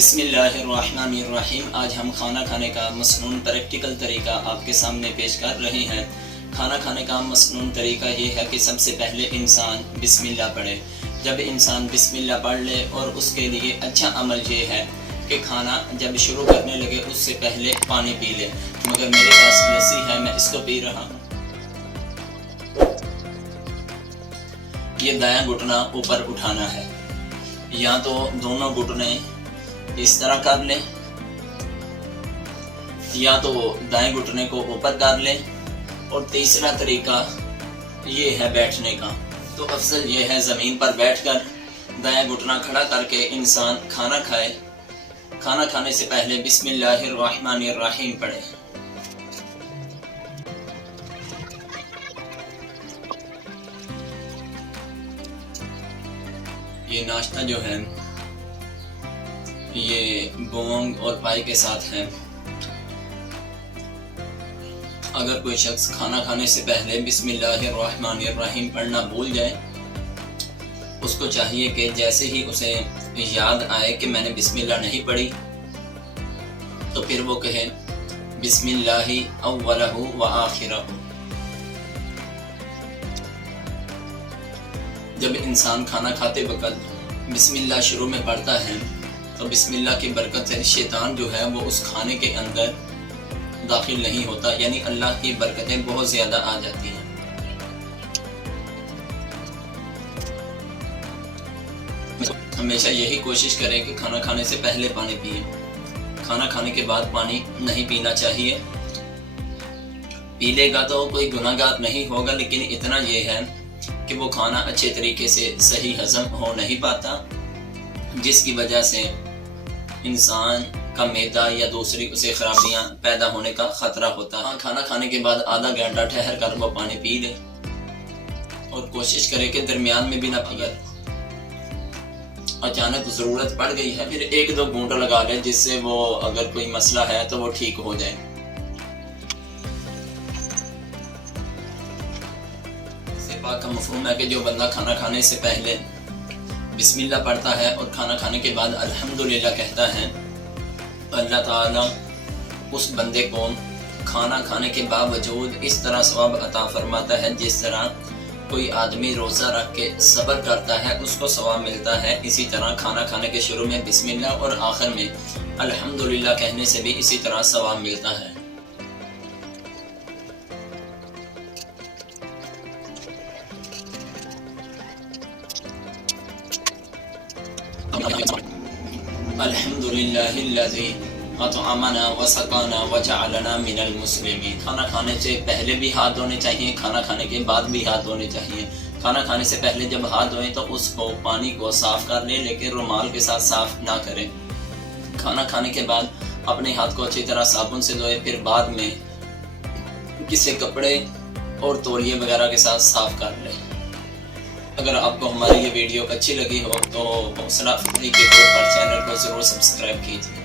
بسم اللہ الرحمن الرحیم۔ آج ہم کھانا کھانے کا مسنون پریکٹیکل طریقہ آپ کے سامنے پیش کر رہے ہیں۔ کھانا کھانے کا مسنون طریقہ یہ ہے کہ سب سے پہلے انسان بسم اللہ پڑھے۔ جب انسان بسم اللہ پڑھ لے اور اس کے لیے اچھا عمل یہ ہے کہ کھانا جب شروع کرنے لگے اس سے پہلے پانی پی لے، مگر میرے پاس لسی ہے، میں اس کو پی رہا ہوں۔ یہ دایاں گھٹنا اوپر اٹھانا ہے، یا تو دونوں گھٹنے اس طرح کر لیں یا تو دائیں گھٹنے کو اوپر کر لیں، اور تیسرا طریقہ یہ ہے بیٹھنے کا۔ تو افضل یہ ہے زمین پر بیٹھ کر دائیں گھٹنا کھڑا کر کے انسان کھانا کھائے۔ کھانا کھانے سے پہلے بسم اللہ الرحمن الرحیم پڑھے۔ یہ ناشتہ جو ہے یہ بونگ اور پائی کے ساتھ ہے۔ اگر کوئی شخص کھانا کھانے سے پہلے بسم اللہ الرحمن الرحیم پڑھنا بھول جائے، اس کو چاہیے کہ جیسے ہی اسے یاد آئے کہ میں نے بسم اللہ نہیں پڑھی تو پھر وہ کہے بسم اللہ اولہ و آخرہ۔ جب انسان کھانا کھاتے وقت بسم اللہ شروع میں پڑھتا ہے تو بسم اللہ کی برکت سے شیطان جو ہے وہ اس کھانے کے اندر داخل نہیں ہوتا، یعنی اللہ کی برکتیں بہت زیادہ آ جاتی ہیں۔ ہمیشہ یہی کوشش کریں کہ کھانا کھانے سے پہلے پانی پیئیں۔ کھانا کھانے کے بعد پانی نہیں پینا چاہیے۔ پی لے گا تو کوئی گناہ گار نہیں ہوگا، لیکن اتنا یہ ہے کہ وہ کھانا اچھے طریقے سے صحیح ہضم ہو نہیں پاتا، جس کی وجہ سے انسان کا معدہ یا دوسری اسے خرابیاں پیدا ہونے کا خطرہ ہوتا ہے۔ کھانا کھانے کے بعد آدھا گھنٹہ ٹھہر کر وہ پانی پی لے، اور کوشش کرے کہ درمیان میں بھی نہ پی۔ اچانک ضرورت پڑ گئی ہے پھر ایک دو گھونٹ لگا لے، جس سے وہ اگر کوئی مسئلہ ہے تو وہ ٹھیک ہو جائے۔ پاک کا مفہوم ہے کہ جو بندہ کھانا کھانے سے پہلے بسم اللہ پڑھتا ہے اور کھانا کھانے کے بعد الحمدللہ کہتا ہے، اللہ تعالیٰ اس بندے کو کھانا کھانے کے باوجود اس طرح ثواب عطا فرماتا ہے جس طرح کوئی آدمی روزہ رکھ کے صبر کرتا ہے اس کو ثواب ملتا ہے۔ اسی طرح کھانا کھانے کے شروع میں بسم اللہ اور آخر میں الحمدللہ کہنے سے بھی اسی طرح ثواب ملتا ہے۔ الحمدللہ الذی اطعمنا وسقانا وجعلنا من المسلمین۔ کھانا کھانے سے پہلے بھی ہاتھ دھونے چاہیے، کھانا کھانے کے بعد بھی ہاتھ دھونے چاہیے۔ کھانا کھانے سے پہلے جب ہاتھ دھوئیں تو اس کو پانی کو صاف کر لیں، لیکن رومال کے ساتھ صاف نہ کریں۔ کھانا کھانے کے بعد اپنے ہاتھ کو اچھی طرح صابن سے دھوئیں، پھر بعد میں کسی کپڑے اور تولیے وغیرہ کے ساتھ صاف کر لیں۔ اگر آپ کو ہماری یہ ویڈیو اچھی لگی ہو تو حوصلہ افزائی کے طور پر چینل کو ضرور سبسکرائب کیجیے۔